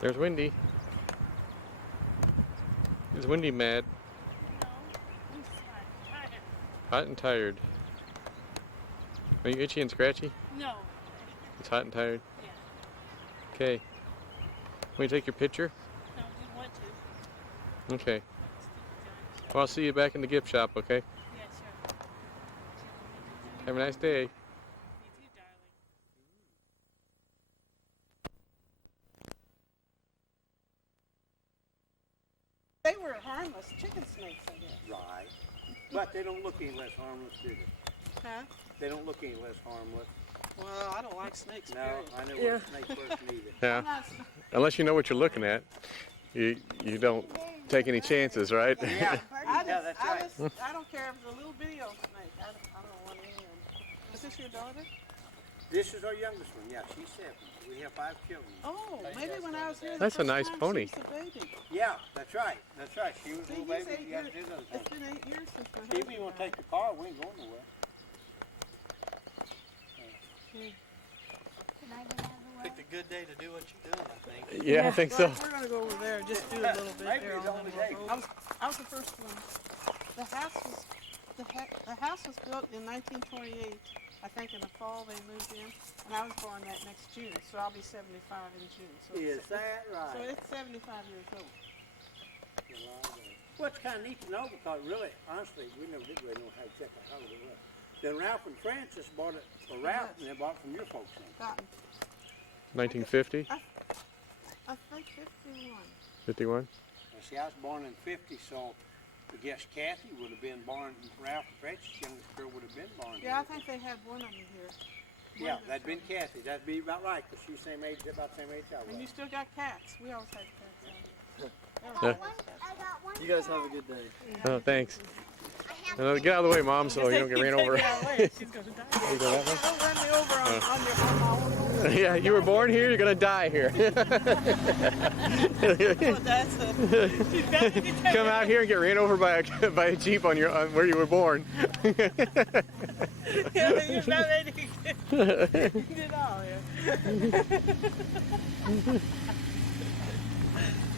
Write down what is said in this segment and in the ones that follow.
There's Wendy. Is Wendy mad? No, I'm just tired. Hot and tired. Are you itchy and scratchy? No. It's hot and tired? Yeah. Okay. Can we take your picture? No, we want to. Okay. Well, I'll see you back in the gift shop, okay? Yeah, sure. Have a nice day. You too, darling. They were harmless chicken snakes, I guess. Right. But they don't look any less harmless, do they? Huh? They don't look any less harmless. Well, I don't like snakes, No, period. I never was a snake person either. Yeah. I'm not, Unless you know what you're looking at, you don't take any chances, right? Yeah. I, Yeah, that's right. I don't care if it's a little bitty old snake. I don't want any of them. Is this your daughter? This is our youngest one. Yeah, she's 7. We have 5 children. Oh, maybe when I was here the That's a first nice time, pony. She was a baby. Yeah, that's right. That's right. She was a See, little he's baby. 8 Yeah, years. did other It's things. been 8 years since my Stevie, husband you want to died. take the car? We ain't going nowhere. Picked a good day to do what you're doing, I think. Yeah, I think so. Well, we're gonna go over there and just do a little bit Maybe there. it's on only the day. road. I was the first one. The house was built in 1928. I think in the fall they moved in, and I was born that next June, so I'll be 75 in June. So Is it's, that so right? it's 75 years old. Well, it's kind of neat to know because really, honestly, we never did really know how exactly how it was. Then Ralph and Francis bought it for Ralph, and they bought it from your folks. Then. Gotten, 1950? I think 51. 51? Now, see, I was born in 50, so I guess Kathy would have been born, Ralph and Francis' youngest girl would have been born. Yeah, I here. think they had one of them here. Yeah, that'd been Kathy. That'd be about right, because she's same age, about the same age I And you was. still got cats. We always had cats out here. You guys have a good day. Oh, thanks. Get out of the way, Mom, so you don't get ran over. She's gonna die. You go that way? Don't run me over on my own. Yeah, you were born here, you're gonna die here. Come out here and get ran over by a Jeep on where you were born. You're not ready to get all here.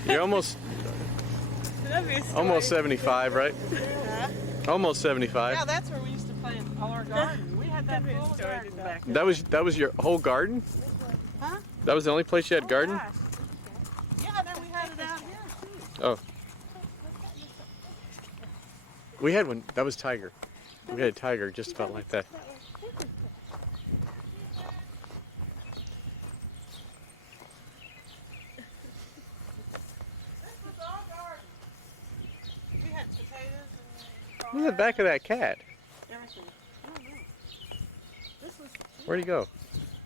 You're almost That'd be a story. almost 75, right? Huh? Almost 75. Yeah, that's where we used to plant all our garden. We had that full garden back there. That was your whole garden? Huh? That was the only place you had garden? Gosh. Yeah, then we had it out here too. Oh. We had one. That was Tiger. We had a tiger just about like that. This was our garden. We had potatoes and Look at the back of that cat. everything. I don't know. This was. Where'd he go?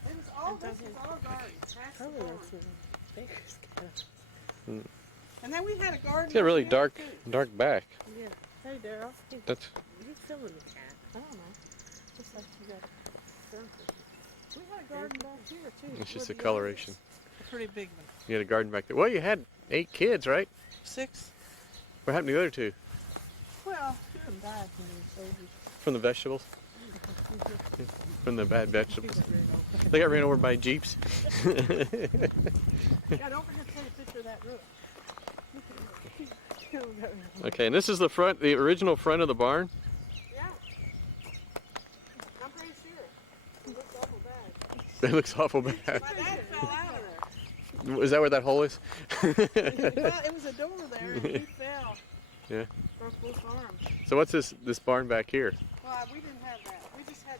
It was all. This was our garden. That's the barn. Hmm. And then we had a garden. It's got a really out here, dark too. back. Yeah. Hey, Daryl. That's You filming the cat? I don't know. Just like you got We had a garden back here too. it's just We're a the coloration. oldest. A pretty big one. You had a garden back there. Well, you had 8 kids, right? 6. What happened to the other 2? Well, 2 of them died when they were babies. From the vegetables? From the bad vegetables. They got ran over by Jeeps. Yeah, don't forget to take a picture of that roof. Okay, and this is the original front of the barn. Yeah. I'm pretty sure. It looks awful bad. That looks awful bad. My dad fell out of there. Is that where that hole is? Well, it was a door there and he fell. Yeah. Broke both arms. So what's this barn back here? Well, we didn't have that. We just had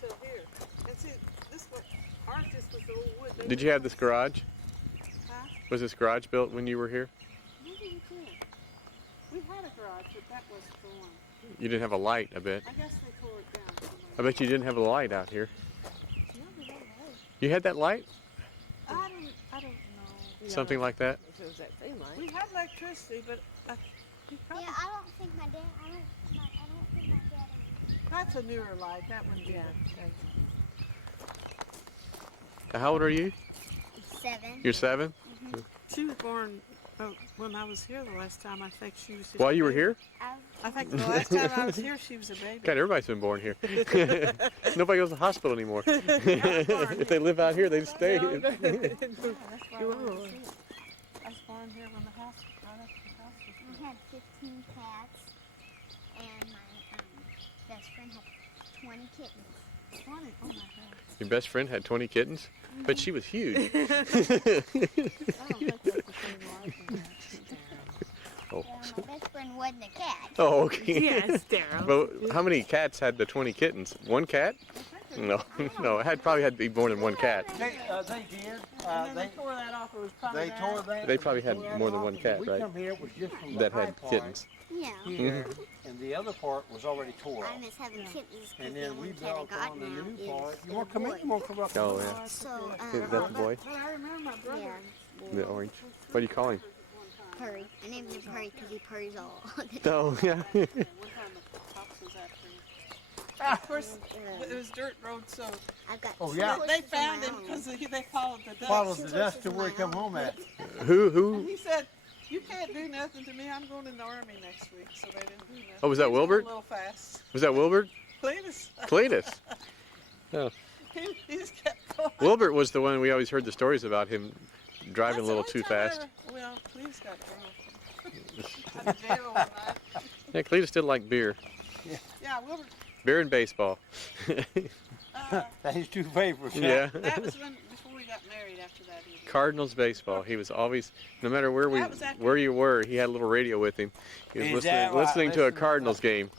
till here. And see, this was ours just was the old wood. They Did you have this garage? Huh? Was this garage built when you were here? Maybe we did. We had a garage, but that was gone. You didn't have a light, I bet. I guess they tore it down. I somewhere. bet you didn't have a light out here. No, we had a light. You had that light? I don't know. Something like that? If it was that same light. We had electricity, but he probably, Yeah, I don't think my dad. I don't think my dad. that's a newer light. That one, yeah. How old are you? 7. You're 7? She was born Oh, when I was here the last time, I think she was just. While a you were baby. here? I think the last time I was here, she was a baby. God, everybody's been born here. Nobody goes to the hospital anymore. If they live out here, they just stay. Yeah, that's why I wanted to see it. I was born here when the house, right after the house was built. I had 15 cats, and my best friend had 20 kittens. 20. Oh my God. Your best friend had 20 kittens, but she was huge. I don't think that's the same life in that. Oh, Well, my best friend wasn't a cat. oh, okay. Yes, Daryl. But how many cats had the 20 kittens? One cat? No, no. It had probably had to be more than one cat. They did. And then they tore that off. It was probably They tore that. They probably had more than one cat, We right? come here, it was just from the That high had part kittens. Yeah. here, and the other part was already tore I off. miss having kittens because And the then we only cat I built got on the now new is part. You a want to come in? boy. You want to come up? Oh, yeah. So, Is that the boy? But I remember my brother. yeah, The orange. What do you call him? Purry. I named him Purry because he purries all. Oh, yeah. One time the pops was after him. Of course, it was dirt road, so I've got Oh, two yeah. horses they of found my him own. because they followed the dust. Follow the dust to where he come home at. Who? And he said, "You can't do nothing to me. I'm going in the army next week." So they didn't do nothing. Oh, was that He going Wilbert? A little fast. Was that Wilbert? Cletus. Cletus. Oh. He just kept going. Wilbert was the one we always heard the stories about him driving a little That's the too only time I fast. ever- Well, Cletus got drunk. Out of jail one night. Yeah, Cletus did like beer. Yeah, Wilbert. Beer and baseball. That's his two favorites. Yeah. That was before we got married. After that, he did. Cardinals baseball. He was always, no matter where That was after- where you were, he had a little radio with him. He was Is that right? listening to a Listen. Cardinals game.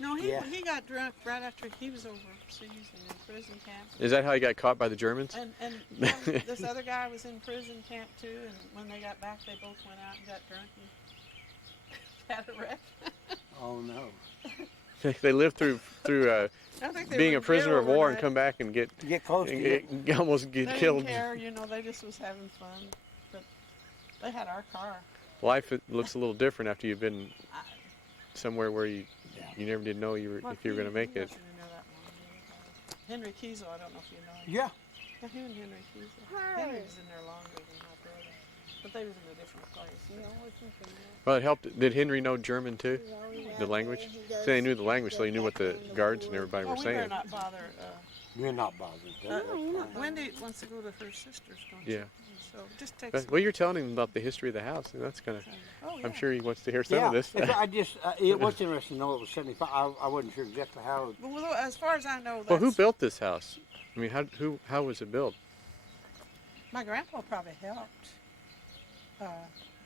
No, Yeah. he got drunk right after he was overseas and in prison camp. Is that how he got caught by the Germans? And this other guy was in prison camp too. And when they got back, they both went out and got drunk and had a wreck. Oh no. They lived through I think they being were a prisoner of in jail war and overnight. come back and get Get close to it. almost They get didn't killed. care, you know. They just was having fun. But they had our car. Life looks a little different after you've been somewhere where you never did know if you were going to make it. Henry Kiesel, I don't know if you know him. Yeah. Yeah, him and Henry Kiesel. Hi. Henry was in there longer than my brother. But they was in a different place. Well, it helped. Did Henry know German too? The language? So they knew the language, so he knew what the guards and everybody Well, were we better saying. not bother. We're not bothered. Wendy wants to go to her sister's, don't you? Yeah. So just take Well, you're telling him about the history of the house, and that's gonna. Oh, yeah. I'm sure he wants to hear some Yeah, of this. I just, it was interesting to know it was 75. I wasn't sure exactly how. Well, as far as I know, that's, Well, who built this house? I mean, how was it built? my grandpa probably helped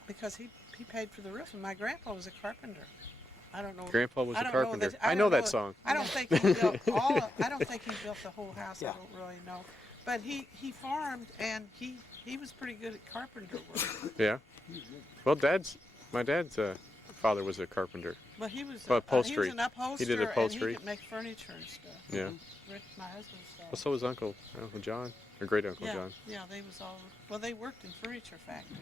because he paid for the roof, and my grandpa was a carpenter. I don't know. Grandpa was I a don't know carpenter. that- I don't know that song. I don't think he built all. I don't think he built the whole house. Yeah. I don't really know, but he farmed and he was pretty good at carpenter work. Yeah. Well, my dad's father was a carpenter. But he was Well, he upholstery. was an upholsterer. He did upholstery. And he could make furniture and stuff. Yeah. Rick, my husband's dad. Well, so was Uncle John, or great Uncle Yeah, John. yeah, they was all. Well, they worked in furniture factories.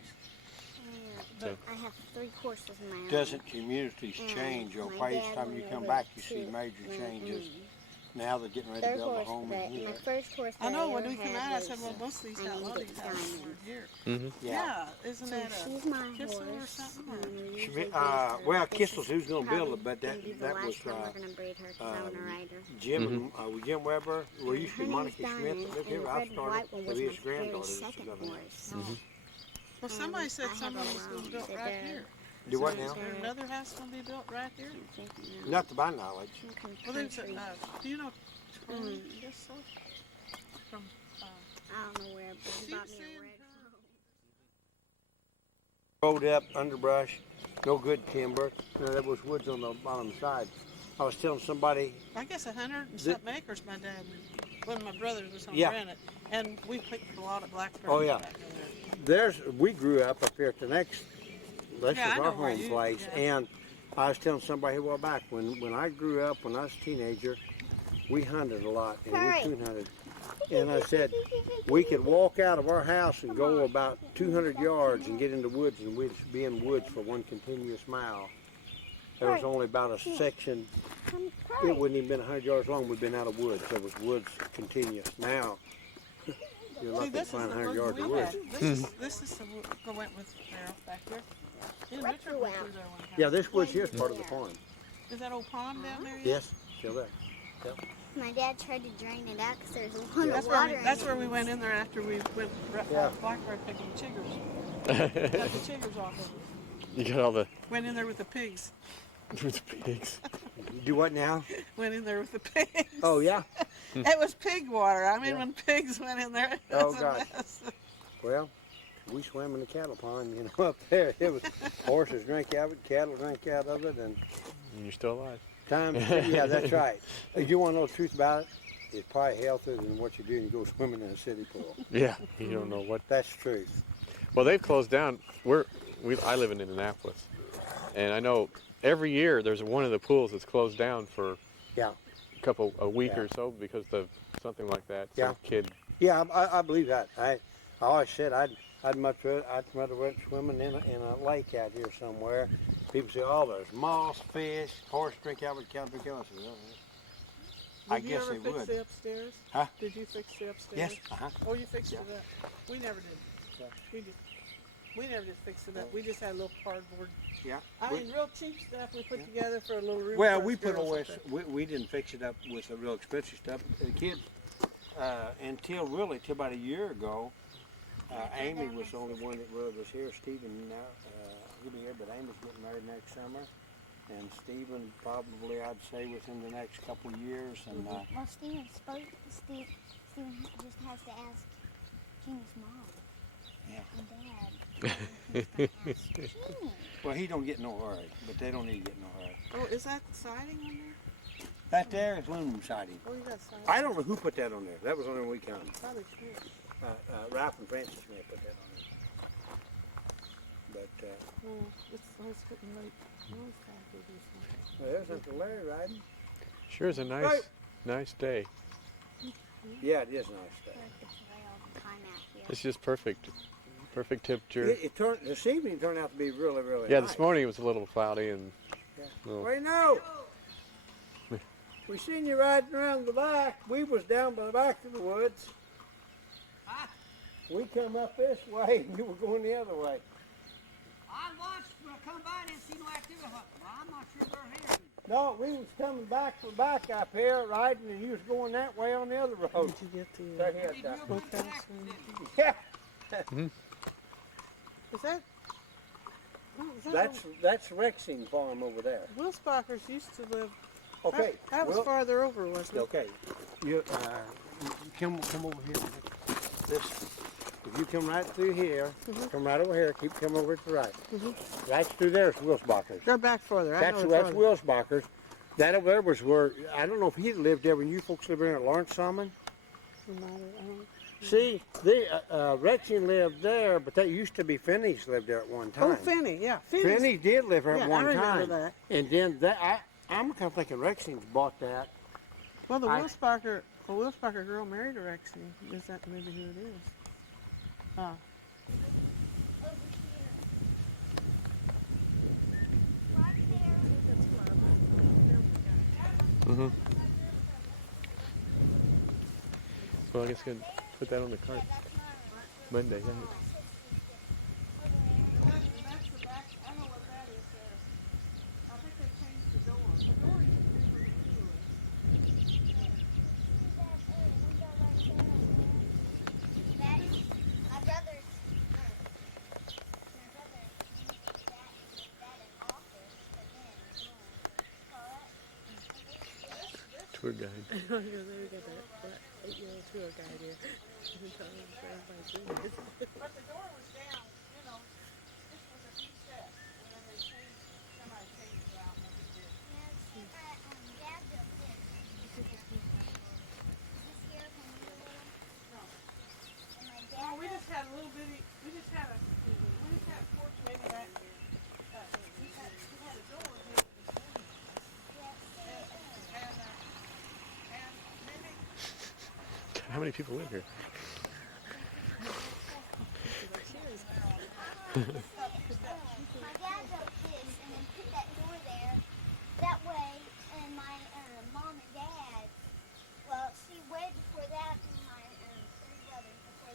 So- I have 3 horses of my own. Doesn't communities change? Or by each time you come back, you see major changes. Now they're getting ready to Third build a horse, home but in here. my first horse I that know. When ever we came had out, I said, was, "Well, most of these I named all it these houses Diamond. were here." Mm-hmm. Yeah, isn't So that she's my Kissel or horse. something? and we She usually be- breed her. well, This Kissel's is who's gonna build probably it, but gonna be the that last was, time we're gonna breed her 'cause I want to ride her. Jim and Jim Weber. Well, used to be Her Monica name's Smith Diamond, that lived and here. the I red and white started one with was his my very granddaughter. second horse. Well, somebody said I have someone a was going to round build that right they're- here. Do what Is now? there another house going to be built right here? Not to my knowledge. Well, there's Country. do you know Tony Mm. Kissel from? I don't know where, but he bought me a red. Rolled up, underbrush, no good timber. There was woods on the bottom side. I was telling somebody, I guess 100 and something acres. My dad, one of my brothers was on Yeah. rented, and we picked a lot of blackberries. Oh, yeah. back in there. we grew up here at the next, this Yeah, I was know our where home you- place. yeah. And I was telling somebody a while back, when I grew up, when I was a teenager, we hunted a lot and Right. we coon hunted. And I said, we could walk out of our house and go about 200 yards and get into woods, and we'd be in woods for one continuous mile. There was only about a section, it wouldn't even been 100 yards long, we'd been out of woods. There was woods continuous. Now, You're See, lucky to this is find the 100 woods yards we of had. woods. This is the Wentworth Trail back here. Yeah, Right Richard went throughout. through there one time. Yeah, this woods Yeah, here is you part of the did. farm. Is that old pond down there yet? Yes, still there. My dad tried to drain it out because there's a lot That's of where water we, that's in where it. we went in there after we went Yeah. blackberry picking chiggers. Got the chiggers off of it. You got all the Went in there with the pigs. with the pigs. You do what now? Went in there with the pigs. Oh, yeah? It was pig water. I mean, Yeah. when pigs went in there, it Oh, was a gosh. mess. Well, we swam in the cattle pond, you know, up there. It was horses drank out of it, cattle drank out of it, and And you're still alive. time. Yeah, that's right. If you want to know the truth about it, it's probably healthier than what you do when you go swimming in a city pool. Yeah. You don't know what. That's the truth. Well, they've closed down. I live in Indianapolis, and I know every year there's one of the pools that's closed down for Yeah. a week Yeah. or so because of something like that. Yeah. Some kid. Yeah, I believe that. I always said I'd much rather went swimming in a lake out here somewhere. People say, oh, there's moss, fish, horse drink out of it, cattle drink out of it. I said, I Did guess you they ever fix would. the upstairs? Huh? Did you fix the upstairs? Yes. Uh-huh. Oh, you fixed Yeah. it up. We never did. Yeah. We did. We never did fix it up. We just had a little cardboard. Yeah. I mean, real cheap stuff we put together for a little room. Well, for we us put girls away. up there. We didn't fix it up with the real expensive stuff. The kids, until about a year ago, Amy was the only one that really was here. Stephen now he'll be here, but Amy's getting married next summer, and Stephen probably I'd say within the next couple of years. And Well, Steven just has to ask Jeannie's mom Yeah. and dad. He's gonna ask Jeannie. well, he don't get no hurry, but they don't need to get no hurry. Oh, is that siding on there? That there is aluminum siding. Oh, you got siding. I don't know who put that on there. That was on there when we come. Probably Schmidt. Ralph and Francis may have put that on there. But Oh, it's getting late. I always thought we do something. well, there's Uncle Larry riding. Sure is a nice, Right. nice day. Yeah, it is a nice day. Like the trail climb out here. It's just perfect. Perfect temperature. It turned this evening turned out to be really, really Yeah, nice. this morning it was a little cloudy and Yeah. little, Well, no. We seen you riding around the back. We was down by the back of the woods. We come up this way and you were going the other way. I watched when I come by and didn't see no activity. I thought, well, I'm not sure they're here. No, we was coming back from back up here riding and you was going that way on the other road. Did you get the? Right here, Did Doc. you ever come back from this? Yeah, Is that? Oh, is that that's Rexing Farm over there. Wilsbachers used to live. Okay. That was well, farther over, wasn't it? Okay. You come over here. This. If you come right through here, come right over here. Keep coming over to the right. Right through there is Wilsbachers. They're back farther. I That's know they're farther. Wilsbachers. That over there was where I don't know if he lived there when you folks lived there in Lawrence Salmon. No matter, I don't- See, Rexing lived there, but that used to be Finney's lived there at one time. Oh, Finney, yeah. Finney did live there Yeah, at I one remember time. that. And then I'm kind of thinking Rexing's bought that. Well, the I- Wilsbacher girl married a Rexing. Is that maybe who it is? Oh. Mm-hmm. Well, I guess you can put that on the cart Monday, right? That's the back. I know what that is there. I think they changed the door. The door used to be where the queue was. My brother's Tour guide. We got that 8-year-old tour guide here. But the door was down, you know, this was a few steps. And then they changed, somebody changed it out and they did. Oh, we just had a little bitty, we just had a porch maybe back here. We had a door here. And maybe How many people live here? My dad built this and then put that door there. That way, and my mom and dad, well, see, way before that, my three brothers, before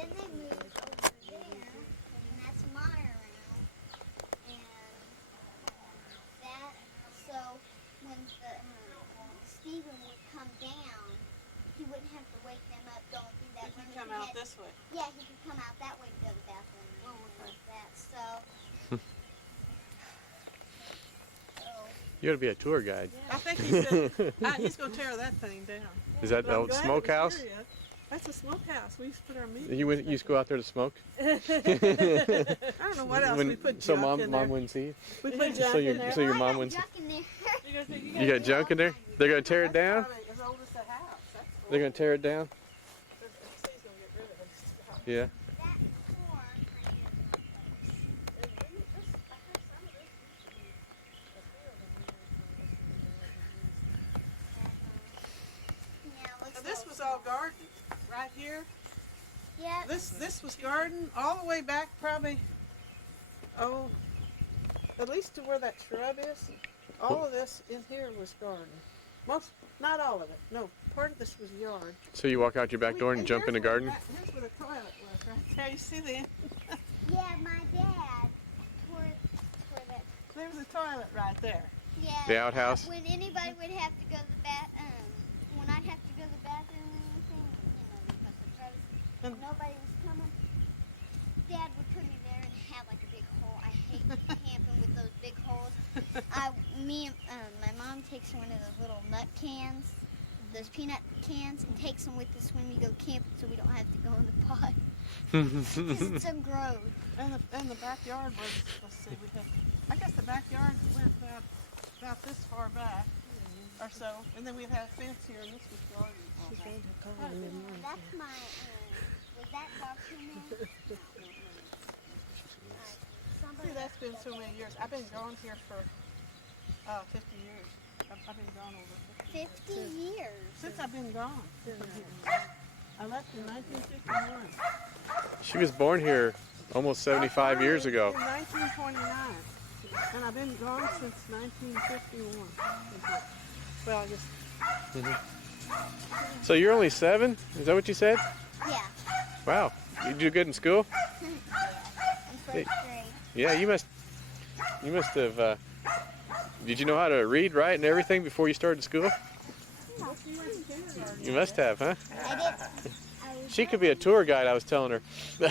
then they moved over there, and that's my room. And that, so when the Stephen would come down, he wouldn't have to wake them up going through that If you room. come He out had- this way. Yeah, he could come out that way to go to the bathroom. Oh, and okay. like that. So, You ought to be a tour guide. I think he said he's going to tear that thing down. Is that But the I'm old glad it was smokehouse? serious. That's a smokehouse. We used to put our meat. You used to go out there to smoke? I don't know what else we put so junk mom, in mom there. wouldn't see you? We put junk So in your there. so your I mom got wouldn't see. junk in there. You got junk in there? They're gonna tear it down? That's probably as old as the house. That's They're gonna tear it down? He's gonna get rid of it. Yeah. That floor right here is my place. Now, let's Now, this go. was all garden right here. Yeah. This was garden all the way back, probably at least to where that shrub is. All of this in here was garden. Not all of it. No, part of this was yard. So you walk out your back door and jump in the garden? Here's where the toilet was right there. You see the Yeah, my dad tore that. there's a toilet right there. Yeah. The outhouse? When anybody would have to go to the when I'd have to go to the bathroom or anything, because the Travis, nobody was coming, Dad would put me there and have like a big hole. I hate camping with those big holes. My mom takes one of those little nut cans, those peanut cans, and takes them with us when we go camping so we don't have to go in the pot. Because it's so gross. And the backyard was, let's see, I guess the backyard went about this far back or so, and then we had a fence here, and this was garden. That's my, was that document? See, that's been so many years. I've been gone here for 50 years. I've been gone over 50 50 years. Since I've been gone. I left in 1951. She was born here almost 75 years ago. In 1929. And I've been gone since 1951. Well, I guess So you're only 7? Is that what you said? Yeah, Wow. You do good in school? in first grade. Yeah, you must have, did you know how to read, write, and everything before you started school? You must have, huh? I did. I was She could be a tour guide, I was telling her. I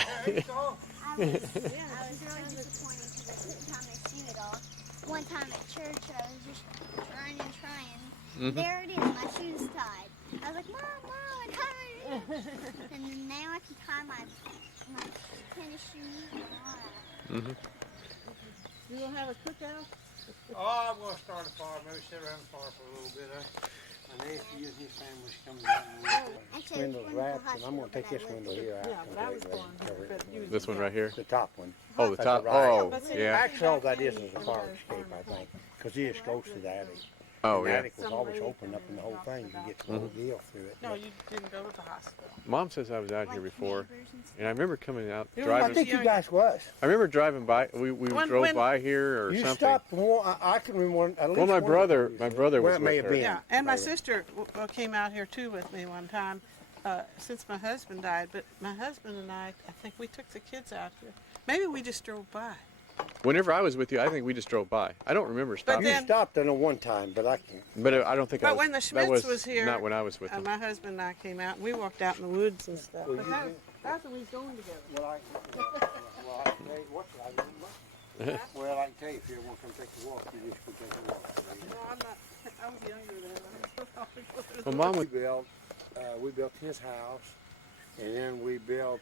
was really disappointed because I couldn't tie my shoe at all. One time at church, I was just trying. Mhm. There it is, my shoe's tied. I was like, Mom, I tied my shoe. And then now I can tie my tennis shoes and all that. Mhm. you will have a cookout. Oh, I'm gonna start a fire, maybe sit around the fire for a little bit. My nephew and his family's coming down. Actually, Window's went to wrapped, and I'm hospital, gonna take but I this lived window here. here out. Yeah, but I was completely born and cover here, it but with you- This one right here? the top one. Oh, the That's top. right. Oh, But see, yeah. Actually, all that is a fire escape, I think, because he just goes to the attic. Oh, The yeah. attic was always open up in the whole thing. You get the whole deal through it. No, you didn't go to the hospital. Mom says I was out here Like before, neighbors and stuff. and I remember coming out You were I driving. think you guys was. I remember driving by. We When- drove when- by here or You something. stopped. I can remember one, at least Well, my one of brother those. was Well, it may with have her. been. Yeah, and my Maybe. sister came out here too with me one time since my husband died. But my husband and I think we took the kids out here. Maybe we just drove by. Whenever I was with you, I think we just drove by. I don't remember stopping, You then- stopped I know one time, but I can. but I don't think I But was. when the that Schmitz was here, not when I was with them. my husband and I came out and we walked out in the woods and stuff. Well, But you that's when we was going together. Well, I can tell you what I remember. Well, I can tell you if you ever want to come take a walk, you just go take a walk. No, I'm not. I was younger then. Well, Mom We built his house, and then we built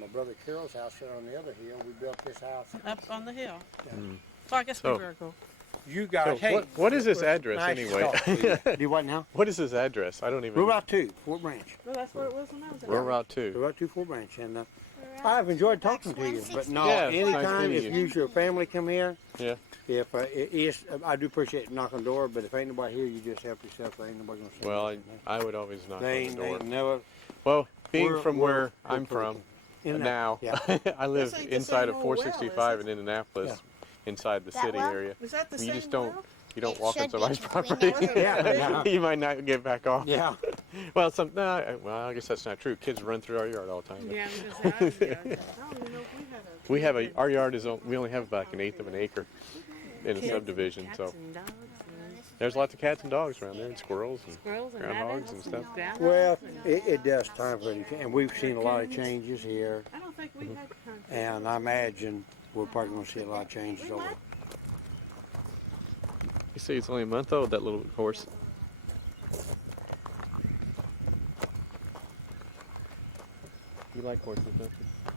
my brother Carol's house there on the other hill. We built this house. Up on the hill. Mm. So I guess So- we better go. You So guys, hey, what is this address nice to anyway? talk to you. Do what now? What is this address? I don't even. We're Route 2, Fort Branch. Well, that's where it was when I was at. We're Route We're 2. Route 2, Fort Branch, and I've enjoyed talking to you. But no, Yeah, it's nice anytime meeting if you. you your family come here, Yeah. if it is, I do appreciate knocking on the door. But if ain't nobody here, you just help yourself. There ain't nobody gonna say Well, nothing. I would always knock They on ain't, the they door. ain't never. Well, being We're- from we're- where we're I'm pretty from in now, Yeah. I live This ain't the inside same of old well, 465 is in Indianapolis, inside the That city well? area. Was that the You same just don't. well? You don't It walk on should be, somebody's 'cause we property. never- Yeah, yeah. You might not get back off. Yeah. Well, well, I guess that's not true. Kids run through our yard all the time. Yeah, I don't even know if we had a. Our yard we only have like an eighth of an acre in a subdivision, so there's lots of cats and dogs around there, and squirrels and groundhogs and stuff. Well, it does time for it, and we've seen a lot of changes here, I don't think we had time. and I imagine we're probably going to see a lot of changes over. You see, it's only a month old, that little horse. You like horses, don't you?